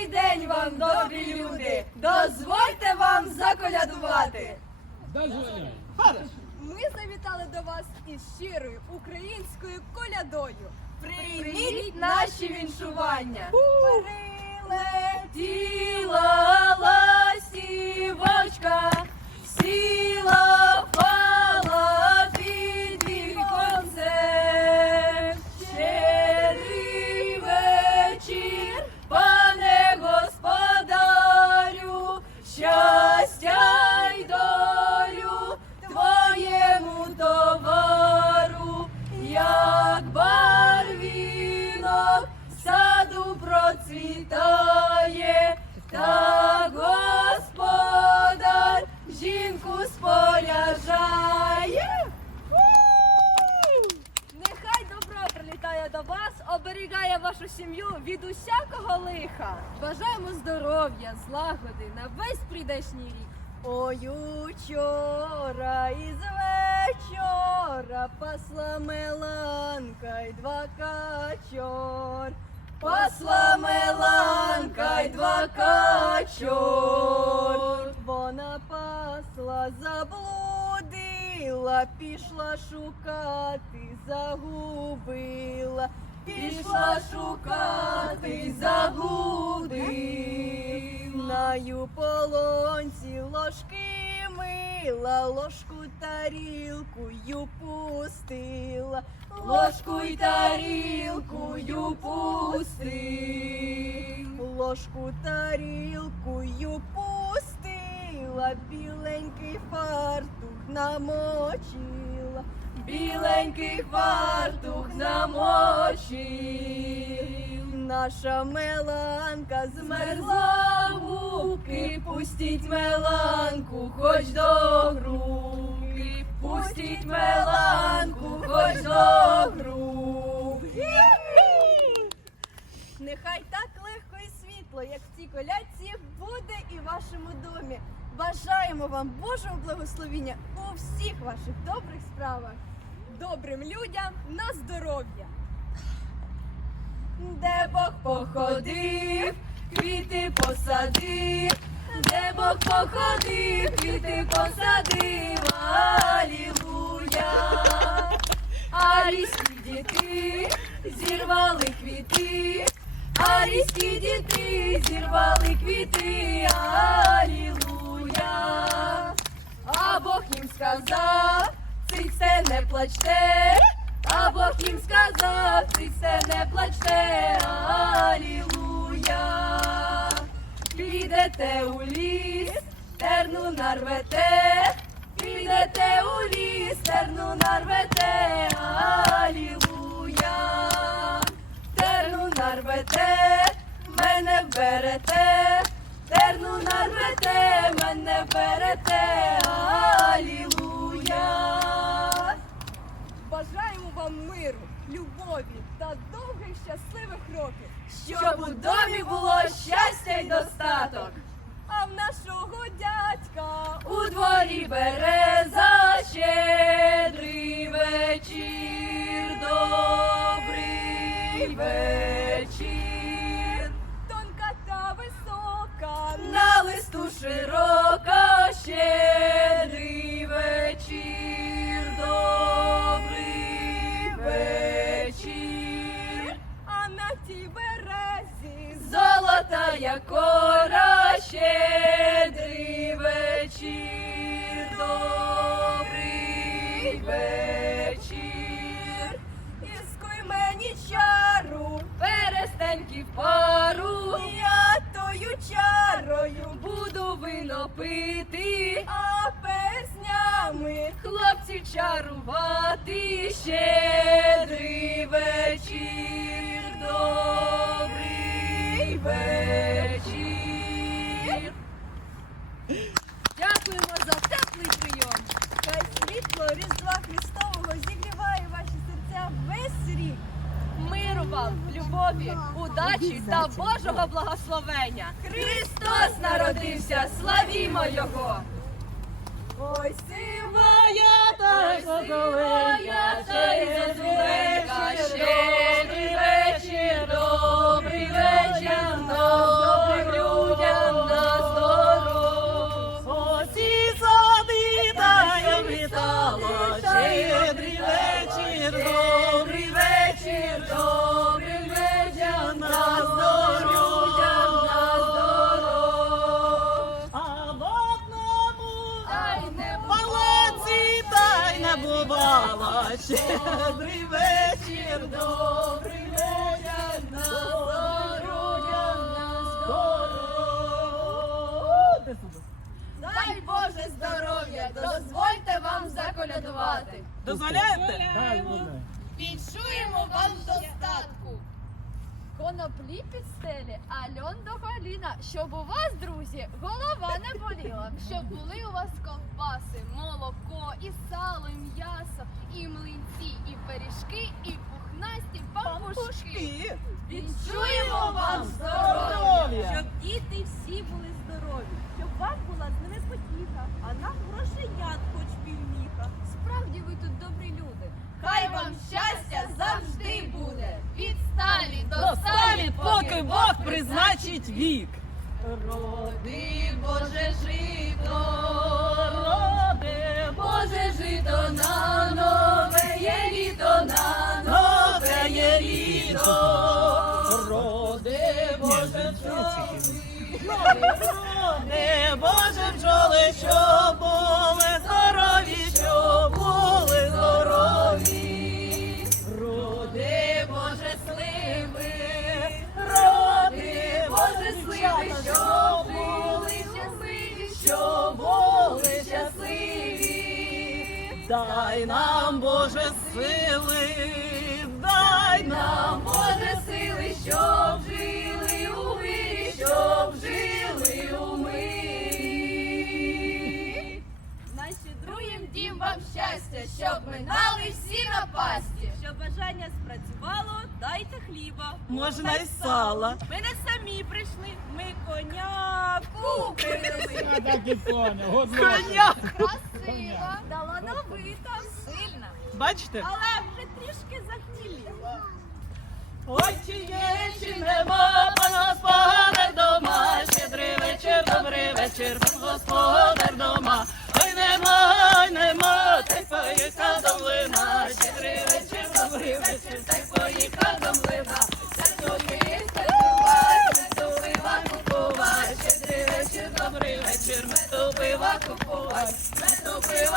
Добрий день вам, добрі люди! Дозвольте вам заколядувати! Ми завітали до вас із щирою українською колядою. Прийміть наші віншування! Злагоди на весь прийдешній рік. Ой, учора із вечора пасла меланка й два качор. Пасла меланка й два качор. Вона пасла, заблудила, пішла шукати, загубила. Пішла шукати, загубила. Наю полонці ложки мила, ложку тарілкою пустила. Ложку й тарілкою пустив. Ложку тарілкою пустила, біленький фартух намочила. Біленький фартух намочив. Наша меланка Змерзла в губки, пустіть меланку, хоч до грубки, пустіть меланку, хоч до грубки. Нехай так легко і світло, як в цій колядці, буде і в вашому домі. Бажаємо вам Божого благословіння у всіх ваших добрих справах. Добрим людям на здоров'я! Де Бог походив, квіти посадив, де Бог походив, квіти посадив, Алілуя. Арійські діти зірвали квіти, арійські діти зірвали квіти, Алілуя. А Бог їм сказав, цицьте не плачте, а Бог їм сказав, цицьте не плачте, Алілуя. Підете у ліс, терну нарвете, підете у ліс, терну нарвете, Алілуя. Терну нарвете, мене вберете, терну нарвете, мене вберете, Алілуя. Бажаємо вам миру, любові та довгих щасливих років. Щоб у домі було щастя й достаток. А в нашого дядька У дворі береза щедрий вечір, добрий вечір. Широка щедрий вечір, добрий вечір. а на тій березі Золота як кора, щедрий вечір, добрий вечір. іскуй мені чару, Перестеньки пару, я тою вино пити, а песнями хлопці чарувати, щедрий вечір, добрий вечір. Дякуємо за теплий прийом. Хай світло Різдва Христового зігріває ваші серця весь рік. Миру вам, любові, удачі та Божого благословення. Христос народився, славімо Його! Ой, сива Ой, сивая та й щедрий землі під стелі, а льон до коліна. Щоб у вас, друзі, голова не боліла. Щоб були у вас ковбаси, молоко, і сало, і м'ясо, і млинці, і пиріжки, і пухнасті пампушки. Відчуємо вам здоров'я! Щоб діти всі були здорові, щоб вам була з ними потіха, а нам грошенят хоч півміха. Справді ви тут добрі люди. Хай вам щастя завжди буде. Від сталі до Доставить, поки Бог призначить вік. Роди, Боже, жито, Роди, Боже, жито на нове є літо, на нове є літо. Роди, Боже, бджоли. Дай нам, Боже, сили, дай нам, Боже, сили, щоб жили у мирі, щоб жили у мирі. Друїм дім вам щастя, щоб минали всі напасті. щоб бажання спрацювало, дайте хліба. Можна й сала. Ми не самі прийшли, ми коня купили. Я так і поняв. Коня. Красива. Талановита, сильна, Бачите? Але вже трішки захміліла. Ой, чи є, чи нема, пан господар дома, щедрий вечір, добрий вечір, пан господар дома. Ой, нема, ой, нема, та й поїхав до млина, щедрий вечір, добрий вечір, та й поїхав до млина. God. Let no prayer